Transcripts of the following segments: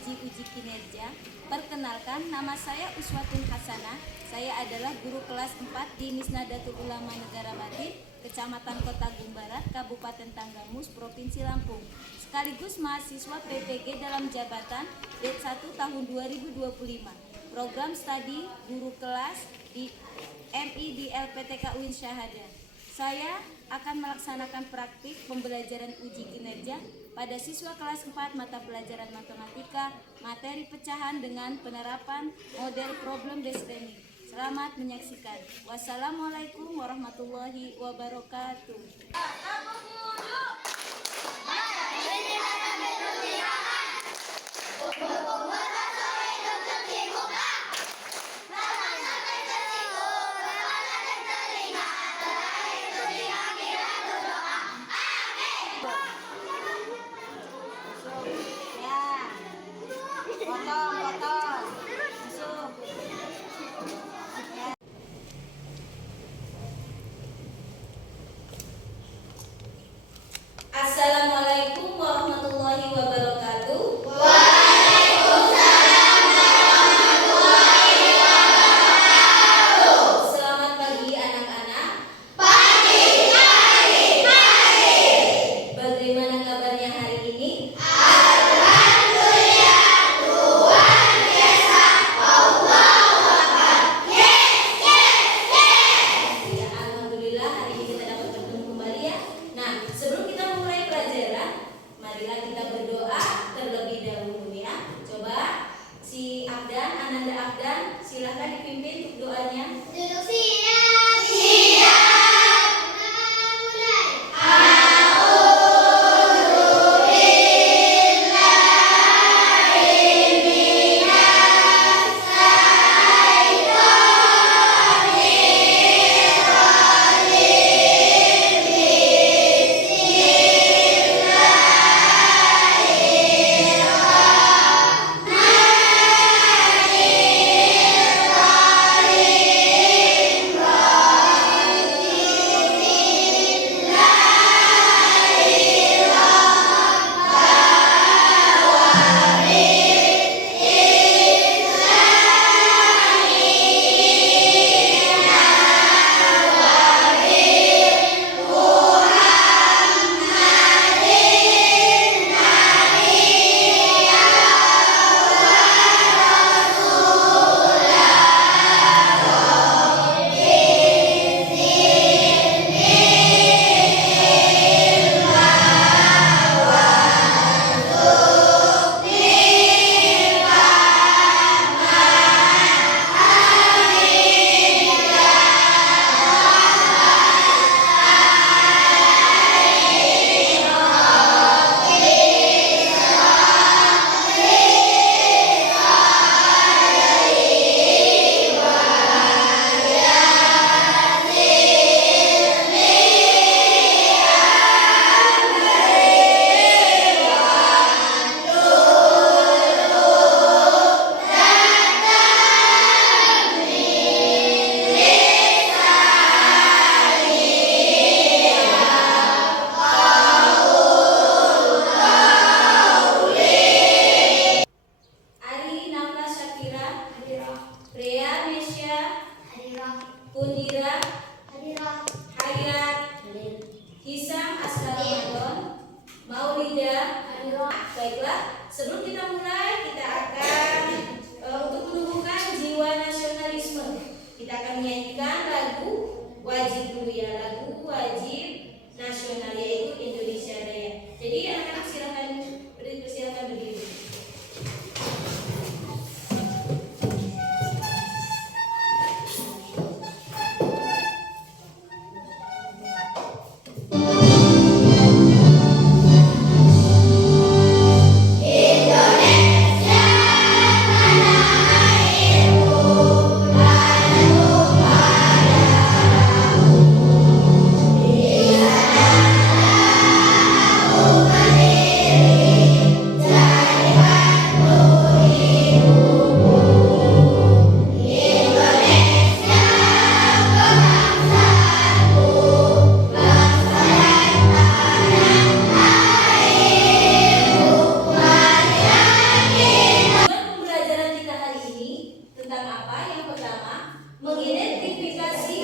menguji uji kinerja. Perkenalkan, nama saya Uswatun Hasanah. Saya adalah guru kelas 4 di Misnadatul Ulama Negara Batin, Kecamatan Kota Gumbarat, Kabupaten Tanggamus, Provinsi Lampung. Sekaligus mahasiswa PPG dalam jabatan D1 tahun 2025. Program studi guru kelas di MI di LPTK UIN Syahada. Saya akan melaksanakan praktik pembelajaran uji kinerja pada siswa kelas 4 mata pelajaran matematika, materi pecahan dengan penerapan model problem based learning. Selamat menyaksikan. Wassalamualaikum warahmatullahi wabarakatuh. Assalamualaikum warahmatullahi wabarakatuh. Waalaikumsalam warahmatullahi wabarakatuh. Selamat pagi anak-anak. Pagi. Bagaimana kabarnya hari ini? Alhamdulillah, luar biasa. Allahu Akbar. Yes. Ya, alhamdulillah hari ini kita dapat bertemu kembali ya. Nah, sebelum kita mulai pelajaran, marilah kita berdoa terlebih dahulu ya. Coba si Ananda Abdan, silakan dipimpin untuk doanya. Duduk siap. Mulai. Ari Nafla Syakira, Rea Mesya, Pundira, Hayat, Hisam Asgar Ramadan, Maulida. Baiklah, sebelum kita mulai, kita akan untuk menumbuhkan jiwa nasionalisme, kita akan menyanyikan lagu wajib dulu ya, lagu wajib nasional yaitu Indonesia Raya. Jadi anak-anak silakan berdiri. Indonesia melakukan apa? Yang pertama, mengidentifikasi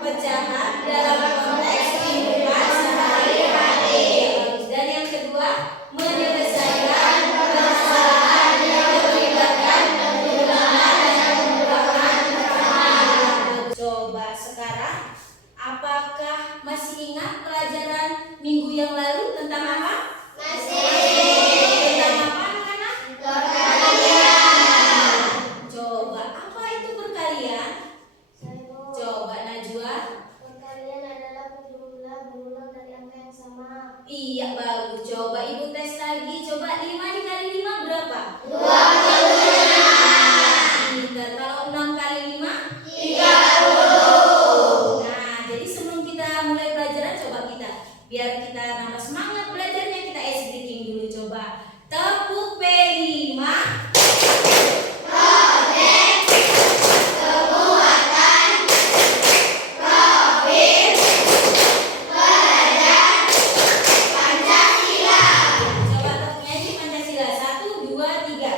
pecahan dalam konteks kehidupan sehari-hari. Dan yang kedua, menyelesaikan permasalahan yang melibatkan pengulangan dan pengulangan pecahan. Coba sekarang, apakah masih ingat pelajaran minggu yang lalu tentang apa? Tentang apa anak-anak? Coba, apa itu perkalian? Coba Najwa. Perkalian adalah penjumlah berulang dari angka yang sama. Iya, bagus. Coba ibu tes lagi. Coba 5 dikali 5 berapa? 26. Pintar. Kalau 6 kali 5? 30. Nah, jadi sebelum kita mulai pelajaran, coba biar kita nambah semangat belajarnya, kita ice breaking dulu. Coba tepuk P5. Coba tepuknya di Pancasila. 1, 2, 3.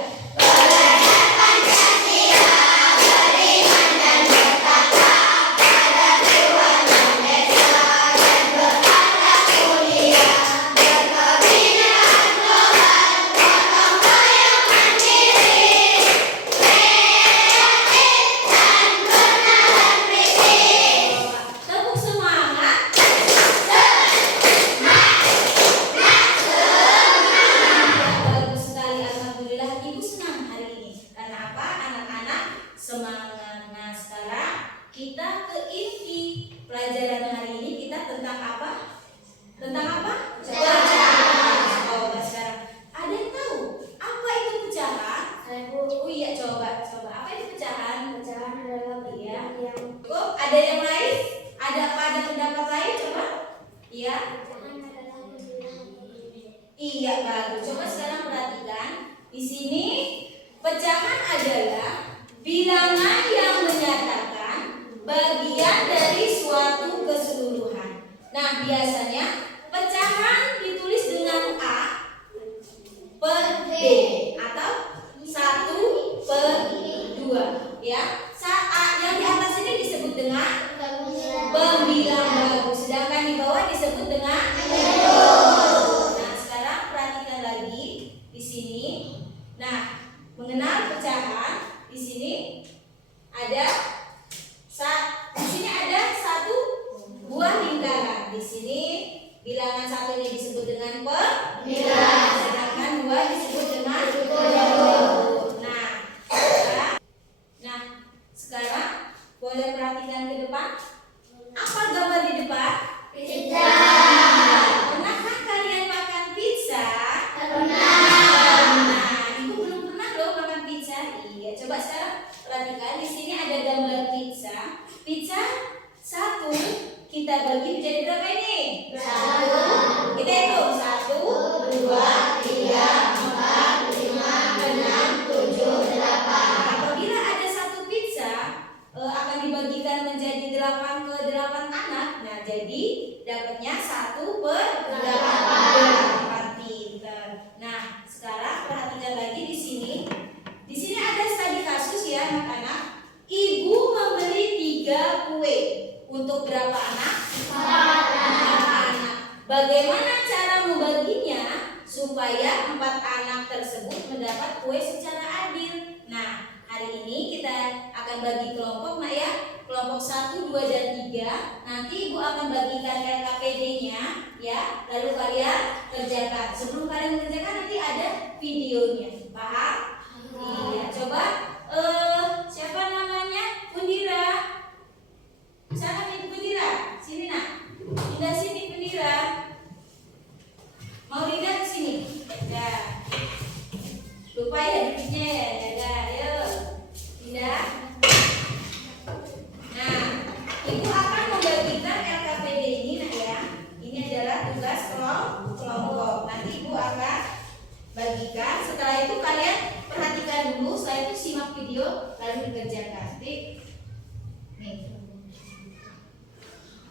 Tepuk semangat. Bagus sekali, alhamdulillah. Ibu senang hari ini. Karena apa? Anak-anak semangat. Nah, sekarang kita ke inti pelajaran hari ini. Kita tentang apa? Tentang apa? Pecahan. Coba sekarang, ada yang tahu apa itu pecahan? Oh iya, coba. Apa itu pecahan? Pecahan adalah Iya. yang Oh, ada yang lain? Ada pendapat lain? Coba. Iya. pecahan adalah penjumlah. Iya, bagus. Coba sekarang perhatikan. Di sini pecahan adalah bilangan yang menyatakan bagian dari suatu keseluruhan. Nah, biasanya pecahan ditulis dengan A per B atau 1 per 2, ya. Yang di atas ini disebut dengan pembilang bagus, sedangkan di bawah disebut dengan Nah, sekarang perhatikan lagi di sini. Nah, mengenal pecahan di sini ada satu buah lingkaran. Di sini bilangan 1 ini disebut dengan pembilang, sedangkan 2 disebut dengan sekarang boleh perhatikan ke depan. Apa gambar di depan? Pernahkah kalian makan pizza? Nah, ibu belum pernah loh makan pizza. Iya, coba sekarang perhatikan di sini ada gambar pizza. Pizza 1 kita bagi menjadi berapa ini? 1. Kita hitung 1, 2, 3, 4, 5, 6, 7, 8. Apabila ada satu pizza akan dibagikan menjadi 8 ke 8 anak. Nah, jadi dapatnya 1 per 8. Pinter. Nah, sekarang perhatikan lagi di sini. Di sini ada studi kasus ya anak-anak. Ibu membeli 3 kue untuk berapa anak? 4 anak. Bagaimana cara membaginya supaya 4 anak tersebut mendapat kue secara adil? Nah, hari ini kita akan bagi kelompok, Nak ya. Kelompok 1, 2, dan 3. Nanti Ibu akan bagikan LKPD-nya ya. Lalu kalian kerjakan. Sebelum kalian mengerjakan nanti ada videonya. Paham? Iya, coba siapa namanya? Pundira. Sana nih Pundira. Sini Nak. Pindah sini Pundira. Mau Rida ke sini. Ya. Lupa ya duduknya ya. Ya, ayo. Pindah. Nah, Ibu akan membagikan LKPD ini Nak ya. Ini adalah tugas kelompok. Nanti Ibu akan bagikan. Setelah itu kalian perhatikan dulu. Setelah itu simak video lalu dikerjakan. Nih.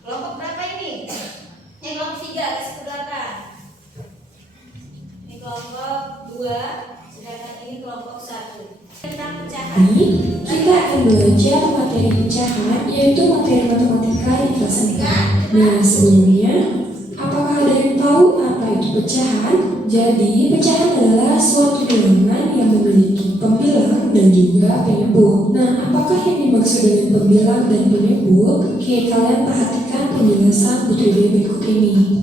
Kelompok berapa ini? Ini kelompok 3, kasih ke belakang. Ini kelompok 2, sedangkan ini kelompok 1. Tentang pecahan. Ini kita akan belajar materi pecahan, yaitu materi matematika di kelas 4. Nah, sebelumnya, apakah ada yang tahu apa itu pecahan? Jadi, pecahan adalah suatu bilangan yang memiliki pembilang dan juga penyebut. Nah, apakah yang dimaksud dengan pembilang dan penyebut? Oke, kalian perhatikan penjelasan Putri Dea berikut ini.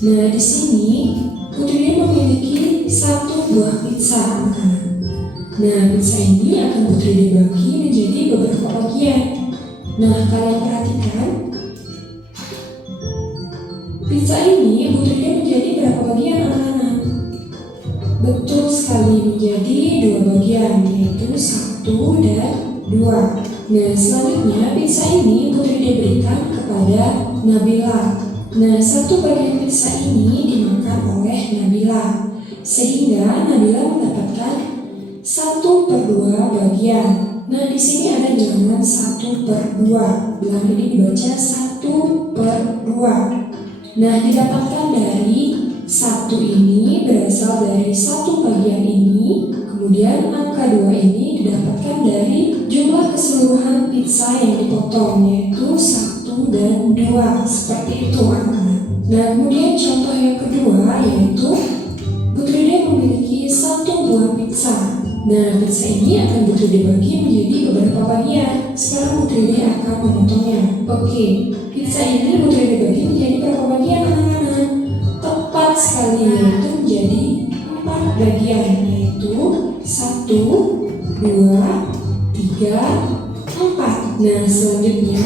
Nah, di sini Putri Dea memiliki satu buah pizza. Nah, pizza ini akan Putri Dea bagi menjadi beberapa bagian. Nah, kalian perhatikan, pizza ini Putri Dea menjadi berapa bagian, anak-anak? Betul sekali, menjadi 2 bagian, yaitu 1 dan 2. Nah, selanjutnya pizza ini Putri Dea berikan kepada Nabila. Nah, 1 bagian pizza ini dimakan oleh Nabila, sehingga Nabila mendapatkan 1/2 bagian. Nah, di sini ada bilangan 1/2. Bilangan ini dibaca 1/2. Nah, didapatkan dari 1 ini berasal dari 1 bagian ini, kemudian angka 2 ini didapatkan dari jumlah keseluruhan pizza yang dipotong, yaitu 1 dan 2, seperti itu anak-anak. Nah, kemudian contoh yang kedua yaitu Putri Dea memiliki 1 buah pizza. Nah, pizza ini akan Putri Dea bagi menjadi beberapa bagian. Sekarang Putri Dea akan memotongnya. Oke, pizza ini Putri Dea bagi menjadi berapa bagian, anak-anak? Tepat sekali, yaitu menjadi 4 bagian, yaitu 1, 2, 3, 4. Nah, selanjutnya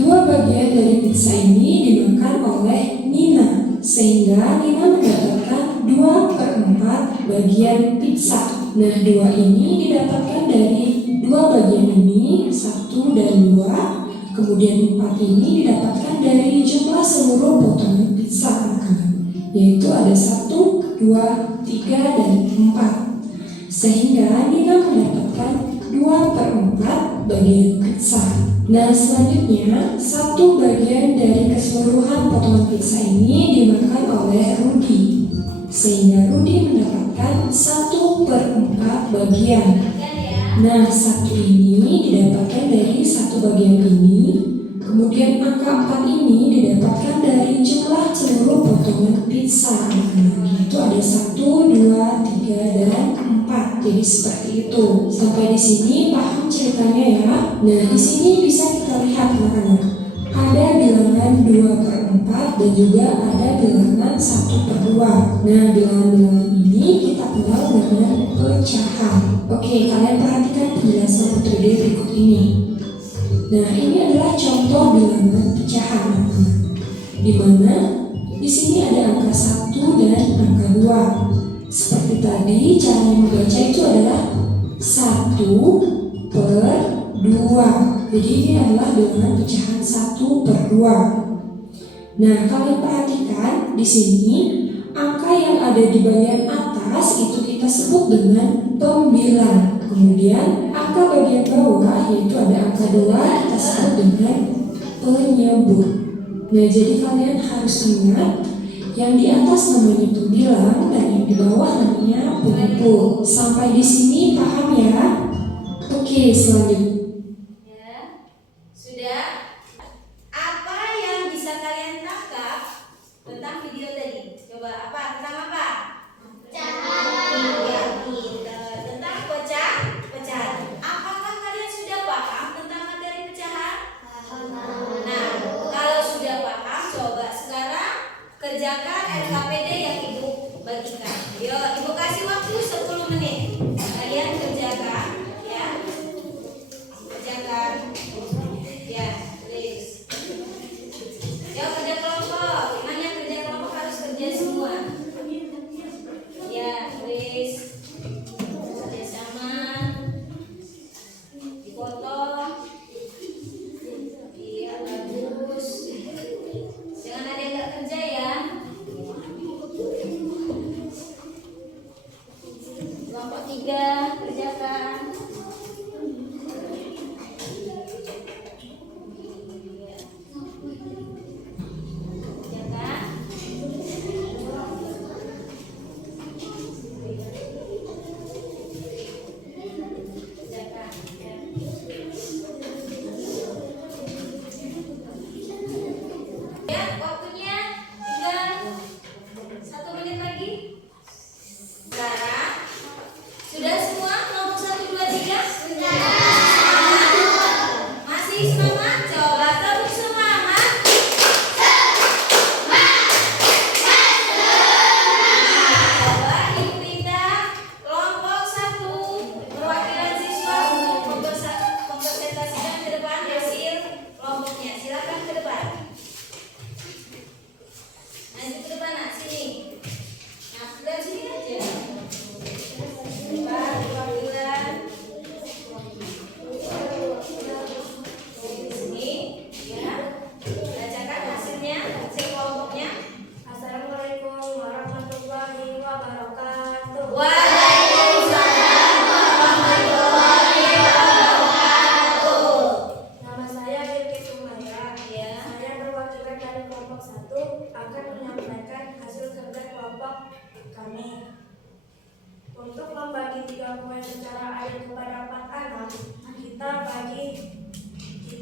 2 bagian dari pizza ini dimakan oleh Nina, sehingga Nina mendapatkan 2/4 bagian pizza. Nah, 2 ini didapatkan dari 2 bagian ini, 1 dan 2. Kemudian 4 ini didapatkan dari jumlah seluruh potongan pizza, yaitu ada 1, 2, 3, dan 4. Sehingga Nina mendapatkan 2/4 bagian pizza. Nah, selanjutnya 1 bagian dari keseluruhan potongan pizza ini dimakan oleh Rudi, sehingga Rudi mendapatkan 1/4 bagian. Nah, 1 ini didapatkan dari 1 bagian ini, kemudian angka 4 ini didapatkan dari jumlah seluruh potongan pizza, yaitu ada 1, 2, 3, dan 4. Jadi seperti itu. Sampai di sini paham ceritanya ya. Nah, di sini bisa kita lihat anak-anak, ada bilangan 2/4 dan juga ada bilangan 1/2. Nah, bilangan-bilangan ini kita kenal dengan pecahan. Oke, kalian perhatikan penjelasan Putri Dea berikut ini. Nah, ini adalah contoh bilangan pecahan, di mana di sini ada angka 1 dan angka 2. Seperti tadi, cara membaca itu adalah 1/2. Jadi ini adalah bilangan pecahan 1/2. Nah, kalian perhatikan di sini angka yang ada di bagian atas itu kita sebut dengan pembilang. Kemudian angka bagian bawah yaitu ada angka 2 kita sebut dengan penyebut. Nah, jadi kalian harus ingat yang di atas namanya pembilang dan yang di bawah namanya penyebut. Sampai di sini paham ya? Oke, selanjutnya. Sudah? Apa yang bisa kalian tangkap tentang video tadi? Coba apa? Tentang apa? Ya, tentang pecahan. Apakah kalian sudah paham tentang materi pecahan? Nah, kalau sudah paham, coba sekarang kerjakan LKPD yang Ibu bagikan. Yo, Ibu kasih waktu 10 menit. Kalian kerjakan ya.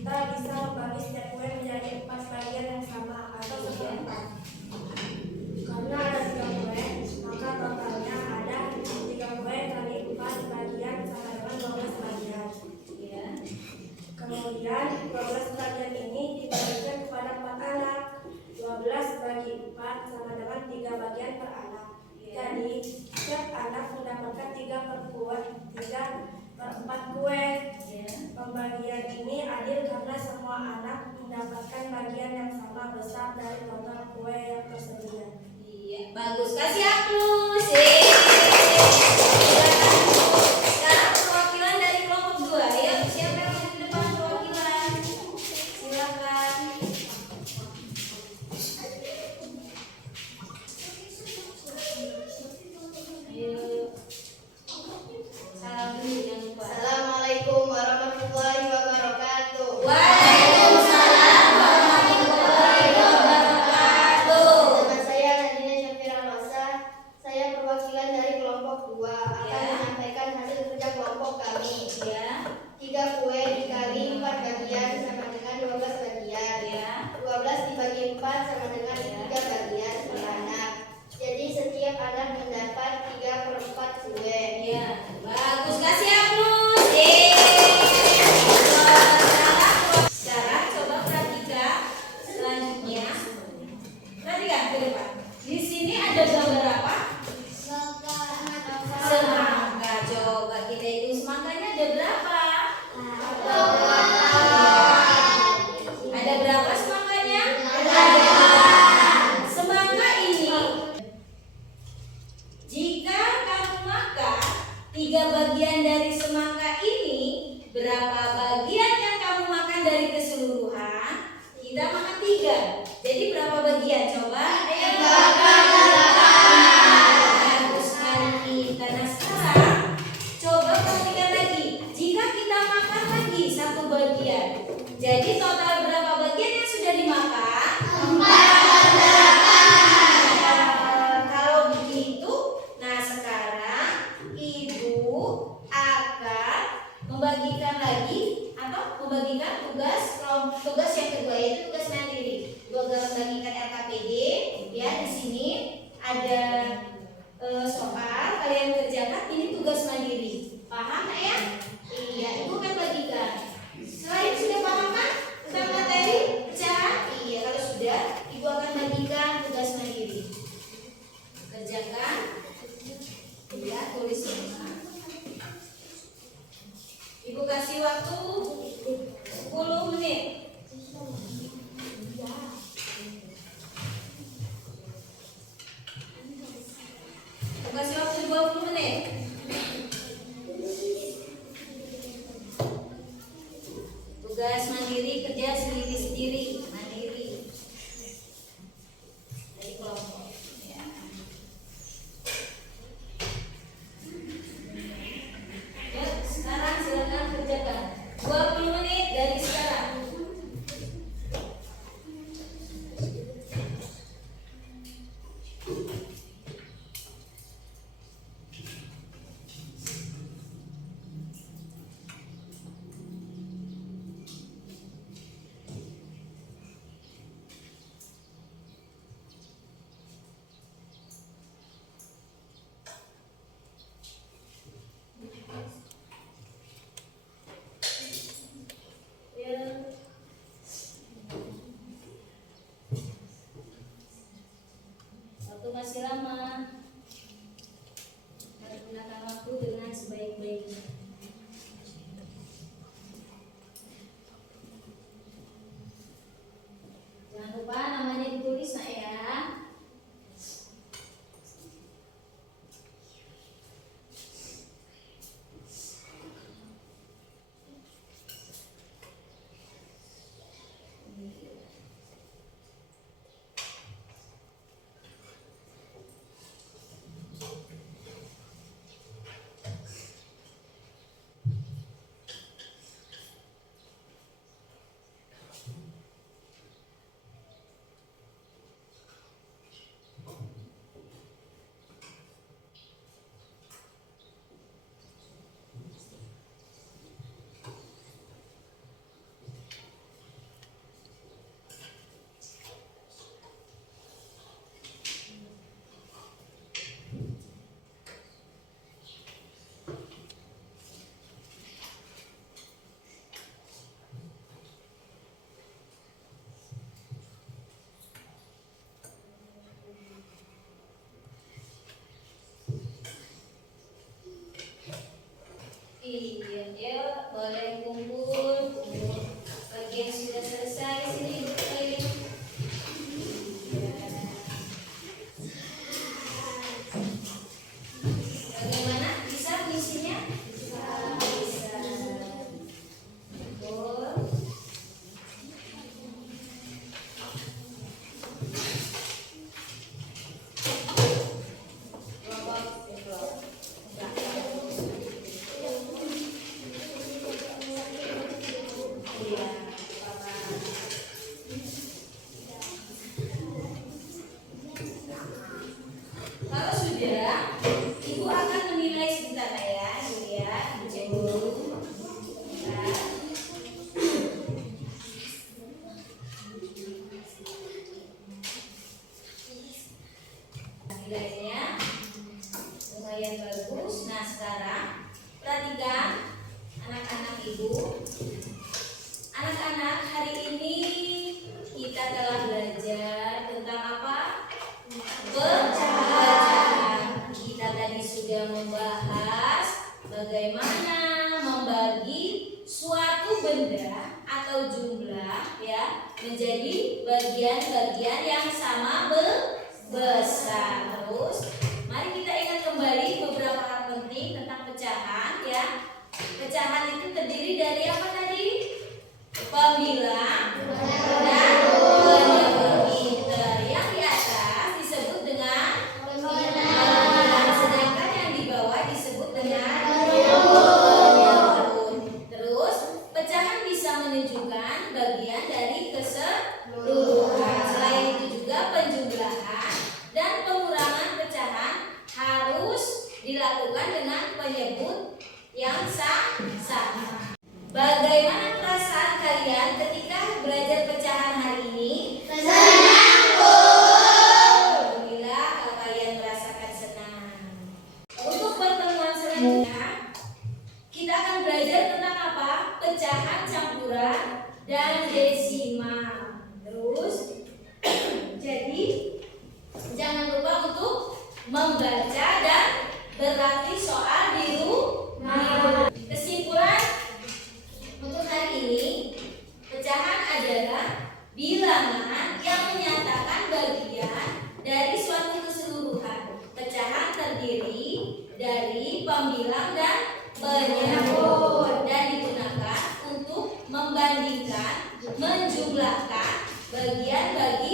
kita bisa membagi setiap kue menjadi 4 bagian yang sama atau seperempat. Karena ada 3 kue, maka totalnya ada 3 kue kali 4 bagian sama dengan 12 bagian. Ya. Kemudian 12 bagian ini dibagikan kepada 4 anak. 12 bagi 4 sama dengan 3 bagian per anak. Jadi setiap anak mendapatkan 3/4 kue. Pembagian ini adil karena semua anak mendapatkan bagian yang sama besar dari total kue yang tersedia. Iya, bagus. Kasih aplaus. Sekarang perwakilan dari kelompok 2. Ayo, siapa yang mau di depan perwakilan? Silakan. Ayo. Salam dulu jangan lupa. Assalamualaikum warahmatullahi wabarakatuh. Waalaikumsalam warahmatullahi wabarakatuh. Nama saya Nadine Syafira Masa. Saya perwakilan dari kelompok 2 akan menyampaikan hasil kerja kelompok kami. Ya. 3 kue dikali 4 bagian sama dengan 12 bagian. Ya. 12 dibagi 4 sama dengan 3 bagian per anak. Jadi setiap anak mendapat 3/4 kue. Ya, bagus. Kasih aplaus. Sekarang coba perhatikan selanjutnya. Perhatikan ke depan. Di sini ada gambar apa? Semangka. Coba kita hitung semangkanya ada berapa? Ada berapa semangkanya? Semangka ini, jika kamu makan 3 bagian dari semangka ini, berapa bagian yang kamu makan dari keseluruhan? Kita makan 3. Jadi berapa bagian? Coba. Ayo. Bagus sekali kita. Nah sekarang coba perhatikan lagi. Jika kita makan lagi 1 bagian, jadi total berapa bagian yang sudah dimakan? 4. Kalau begitu, nah sekarang ibu akan membagikan lagi atau membagikan tugas yang kedua, yaitu tugas mandiri. Ibu akan membagikan RKPD. Ya, di sini ada soal kalian kerjakan, ini tugas mandiri. Paham nggak ya? Iya, ibu akan bagikan. Selain sudah paham kan tentang materi pecahan? Iya, kalau sudah, ibu akan bagikan tugas mandiri. Kerjakan. Ya, tulis semua. Ibu kasih waktu 10 menit. Ibu kasih waktu 20 menit. Tugas mandiri, kerja sendiri-sendiri, mandiri. Dari kelompok. Ya. Ya, sekarang silakan kerjakan. 20 menit dari sekarang. Ya. Waktu masih lama. Harus gunakan waktu dengan sebaik-baiknya. Jangan lupa namanya ditulis nak ya. Yuk, boleh kumpul. Bagi yang sudah selesai sini berkeliling. Bagaimana? Bisa misinya? Bisa. Betul. Kalau sudah, Ibu akan menilai sebentar ya, dicek dulu. Bentar. Nilainya lumayan bagus. Nah sekarang perhatikan anak-anak Ibu. Anak-anak, hari ini kita telah belajar tentang apa? Pecahan. Kita tadi sudah membahas bagaimana membagi suatu benda atau jumlah ya menjadi bagian-bagian yang sama besar. Terus mari kita ingat kembali beberapa hal penting tentang pecahan ya. Pecahan itu terdiri dari apa tadi? Pembilang dan penyebut. Yang di atas disebut dengan pembilang, sedangkan yang di bawah disebut dengan penyebut. Terus pecahan bisa menunjukkan bagian dari keseluruhan. Selain itu juga penjumlahan dan pengurangan pecahan harus dilakukan dengan penyebut yang sama. Bagaimana perasaan kalian ketika belajar pecahan hari ini? Senang, Bu. Alhamdulillah kalau kalian merasakan senang. Untuk pertemuan selanjutnya, kita akan belajar tentang apa? Pecahan campuran dan desimal. Terus, jadi jangan lupa untuk membaca dan berlatih soal di rumah. Kesimpulan untuk hari ini, pecahan adalah bilangan yang menyatakan bagian dari suatu keseluruhan. Pecahan terdiri dari pembilang dan penyebut dan digunakan untuk membandingkan, menjumlahkan bagian bagi